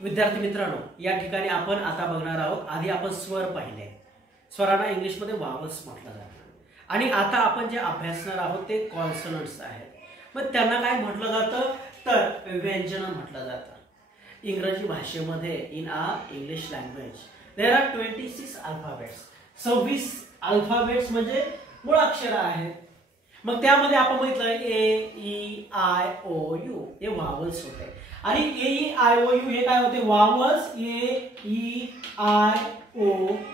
विद्यार्थी मित्रांनो, या ठिकाणी आपण आता बघणार आहोत. आधी आपण स्वर पाहिले. स्वरांना इंग्लिशमध्ये वावल्स म्हटलं जातं आणि आता आपण जे अभ्यासणार आहोत ते कॉन्सोनंट्स आहेत. मग त्यांना काय म्हटलं जातं तर व्यंजन म्हटलं जातं. इंग्रजी भाषेमध्ये in English language there are 26 alphabets. 26 alphabets म्हणजे मुळाक्षर आहेत. मग त्यामध्ये आपण बघितलं A E I O U हे वावल्स होते आणि A E I O U हे काय होते vowels. A E I O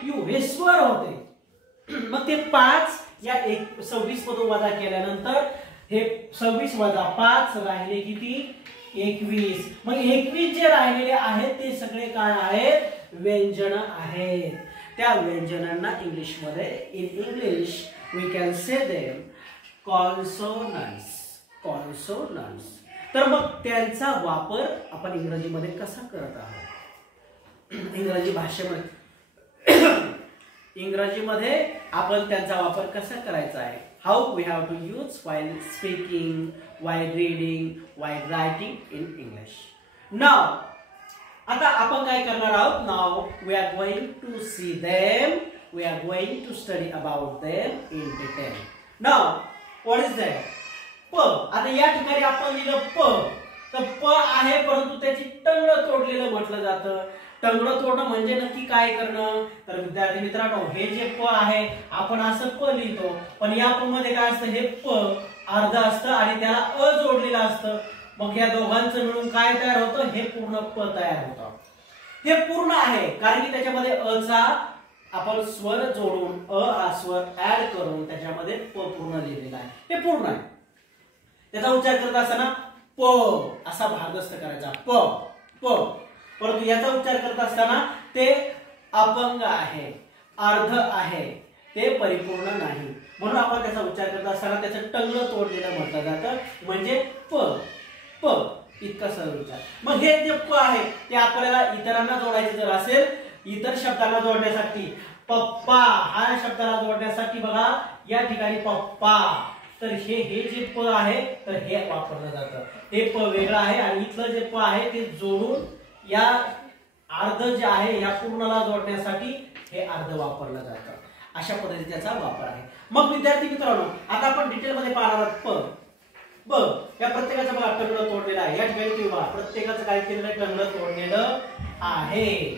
U हे स्वर होते. मग ते 5 या 26 मधून वजा केल्यानंतर हे 26 वजा 5 राहिले किती 21. मग 21 जे राहिलेले आहेत ते सगळे काय आहेत व्यंजन आहेत. त्या व्यंजनांना इंग्लिश मध्ये in English we can say them consonants. Consonants. तर मग त्यांचा वापर आपण इंग्रजीमध्ये कसा करत आहोत. इंग्रजीमध्ये आपण त्यांचा वापर कसा करायचा आहे. How we have to use while speaking, while reading, while writing in English. Now आता आपण काय करणार आहोत. Now we are going to see them. We are going to study about them in detail. Now what is that. प. आता या ठिकाणी आपण लिहिलं प. तर प आहे परंतु त्याची टंगड तोडलेलं म्हटलं जातं. टंगड तोडणं म्हणजे नक्की काय करणं तर विद्यार्थी मित्रांनो हे जे प आहे आपण असं प लिहितो पण या प मध्ये काय असतं हे प अर्ध असतं आणि त्याला अ जोडलेलं असतं. मग या दोघांचं मिळून काय तयार होतं हे पूर्ण प तयार होतं. हे पूर्ण आहे कारण की त्याच्यामध्ये अ चा आपण स्वर जोडून अ हा स्वर ऍड करून त्याच्यामध्ये प पूर्ण लिहिलेला आहे. हे पूर्ण आहे. त्याचा उच्चार करत असताना प असा भागस्थ करायचा प प. परंतु याचा उच्चार करत असताना ते अपंग आहे, अर्ध आहे, ते परिपूर्ण नाही. म्हणून आपण त्याचा उच्चार करत असताना त्याचं टंगड तोडलेलं म्हटलं जातं म्हणजे प प इतका सरळ उच्चार. मग हे जे प आहे ते आपल्याला इतरांना जोडायचे जर असेल इतर शब्दांना जोडण्यासाठी पप्पा हा शब्दाला जोडण्यासाठी बघा या ठिकाणी पप्पा तर हे जे प आहे तर हे वापरलं जातं. हे प वेगळं आहे आणि इथलं जे प आहे ते जोडून या अर्ध जे आहे या पूर्णला जोडण्यासाठी हे अर्ध वापरलं जातं. अशा पद्धतीने त्याचा वापर आहे. मग विद्यार्थी मित्रांनो आता आपण डिटेल मध्ये पाहणार आहोत. प ब या प्रत्येकाचं बघा टंगड तोडलेलं आहे. या ठिकाणी तुम्ही बघा प्रत्येकाचं काय केलेलं टंगड तोडलेलं आहे.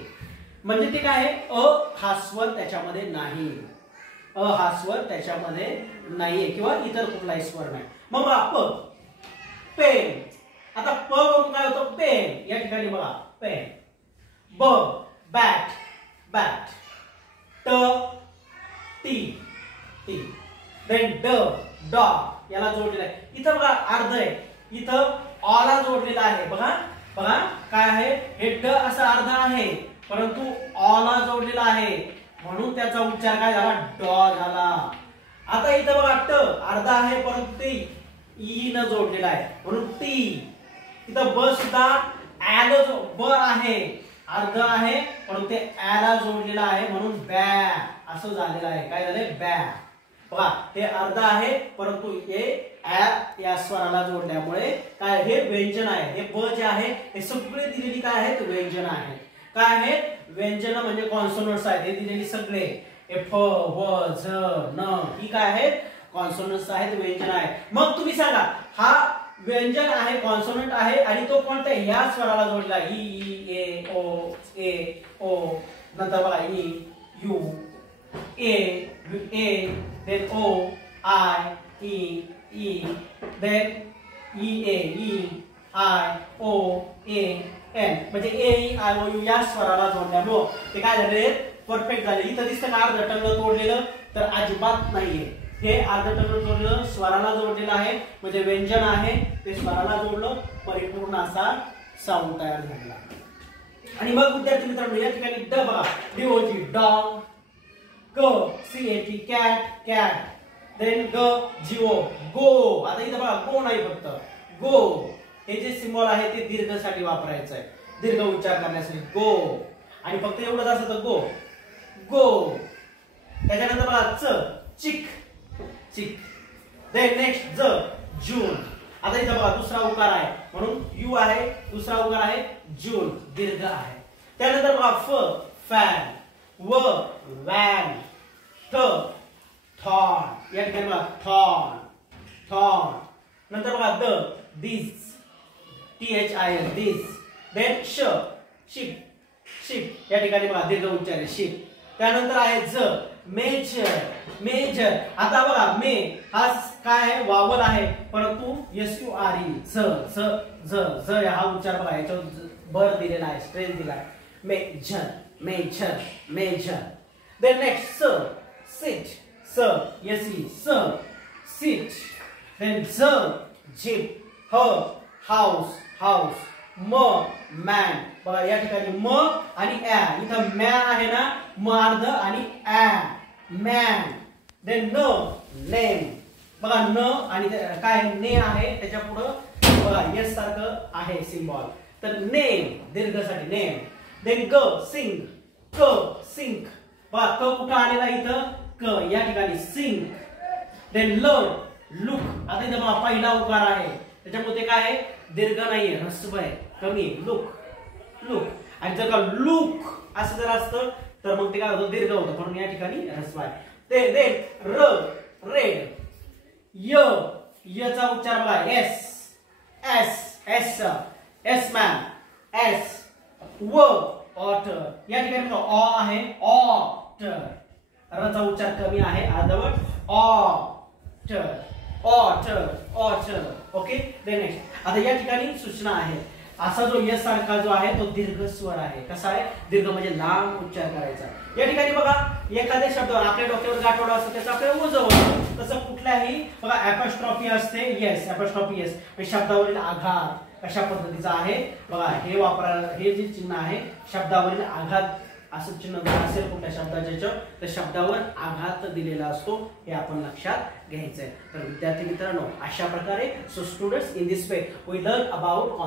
म्हणजे ते काय आहे अ हा स्वर त्याच्यामध्ये नाही. अ हा स्वर त्याच्यामध्ये नाहीये किंवा इतर कुठलाही स्वर नाही. मग बघा प पेन. आता प वरून काय होतं पेन. या ठिकाणी बघा पेन. ब बॅट बॅट. ट टी टी. देन ड डॉग याला जोडलेलं आहे. इथं बघा अर्ध आहे. इथं ऑला जोडलेला आहे. बघा बघा काय आहे हे ड असा अर्ध आहे परंतु ऑला जोडलेला आहे म्हणून त्याचा उच्चार काय झाला डॉ झाला. आता इथं बघा ट अर्धा आहे परंतु ते ई न जोडलेला आहे म्हणून टी. इथं ब सुद्धा ऍल ब आहे अर्ध आहे परंतु ते ऍला जोडलेला आहे म्हणून बॅ असं झालेलं आहे. काय झालंय बॅ. बघा हे अर्ध आहे परंतु हे ऍ या स्वराला जोडल्यामुळे काय हे व्यंजन आहे. हे ब जे आहे हे सगळे दिलेली काय आहेत व्यंजन आहेत. काय आहेत व्यंजन म्हणजे कॉन्सोनंट्स आहेत. हे दिलेली सगळे एफ व झ न ही काय आहेत कॉन्सोनंट्स आहेत व्यंजन आहे. मग तुम्ही सांगा हा व्यंजन आहे कॉन्सोनंट आहे आणि तो कोणत्या या स्वराला जोडला ई ए ओ नंतर बघा E U A then O I E then E A E I O A N म्हणजे A E I O U या स्वराला जोडल्यामुळे ते काय झाले परफेक्ट झाले. इथं दिसतं का अर्ध टंगड तोडलेलं तर अजिबात नाहीये. हे अर्ध टंगड तोडलेलं स्वराला जोडलेलं आहे म्हणजे व्यंजन आहे ते स्वराला जोडलं परिपूर्ण असा साऊंड तयार झाला. आणि मग विद्यार्थी मित्रांनो या ठिकाणी ड बघा डीओजी डॉग. ग C A T cat cat. Then ग जीओ गो. आता इथं बघा गो नाही फक्त गो. हे जे सिम्बॉल आहे ते दीर्घसाठी वापरायचं आहे. दीर्घ उच्चार करण्यासाठी गो आणि फक्त एवढंच असं तर गो गो. त्याच्यानंतर बघा च चिक चिक. देन नेक्स्ट ज जून. आता इथं बघा दुसरा उकार आहे म्हणून यू आहे, दुसरा उकार आहे जून, दीर्घ आहे. त्यानंतर बघा फ फॅन, व वॅन, थ थॉर्न, या ठिकाणी बघा थॉर्न थॉर्न. नंतर बघा द दिस, THIS दिस. देन श शिप शिप, या ठिकाणी बघा दीर्घ उच्चार आहे शिप. त्यानंतर आहे ज मेजर मेजर. आता बघा मे हा काय आहे वावल आहे परंतु SURE ज ज ज ज हा उच्चार बघा याच्यावर बर दिलेला आहे, स्ट्रेस दिला आहे. Major major major. Then next स सिट स SE स सिट. देन झ झिप, ह हाऊस हाऊस, म मॅन. बघा या ठिकाणी म आणि ॲ, इथं मॅ आहे ना, म अर्ध आणि ॲ मॅन. देन न नेम. बघा न आणि काय ने आहे त्याच्या पुढं बघा यस सारखं आहे सिम्बॉल, तर नेम दीर्घसाठी नेम. देन ग सिंग क सिंक. बघा क कुठं आलेला इथं क, या ठिकाणी सिंक. Then learn look. आता इथं बघा पहिला उकार आहे त्याच्यामुळे ते काय आहे दीर्घ नाहीये, ह्रस्व आहे, कमी आहे. Look look. आणि जर का लुक असं जर असतं तर मग ते काय होतं दीर्घ होतं, म्हणून या ठिकाणी ह्रस्व आहे. देन र रेड. य यचा उच्चार बघा S S S S man S. व ऑटर, या ठिकाणी ऑ आहे ऑटर, रचा उच्चार कमी आहे अर्धवट otter otter otter. Okay. Then next आता या ठिकाणी सूचना आहे, असा जो यस सारखा जो आहे तो दीर्घ स्वर आहे. कसा आहे दीर्घ म्हणजे लांब उच्चार करायचा. या ठिकाणी बघा एखाद्या शब्दावर आपल्या डोक्यावर गाठोडा असतो त्याचा आपल्याला उजव होतं, तसं कुठल्याही बघा ॲपॉस्ट्रॉफी असते येस, ॲपॉस्ट्रॉफी येस. शब्दावरील आघात कशा पद्धतीचा आहे बघा, हे वापरायला हे जे चिन्ह आहे शब्दावरील आघात असं चिन्ह जर असेल कुठल्या शब्दाच्या तर शब्दावर आघात दिलेला असतो, हे आपण लक्षात घ्यायचंय. तर विद्यार्थी मित्रांनो अशा प्रकारे so students in this way we learn about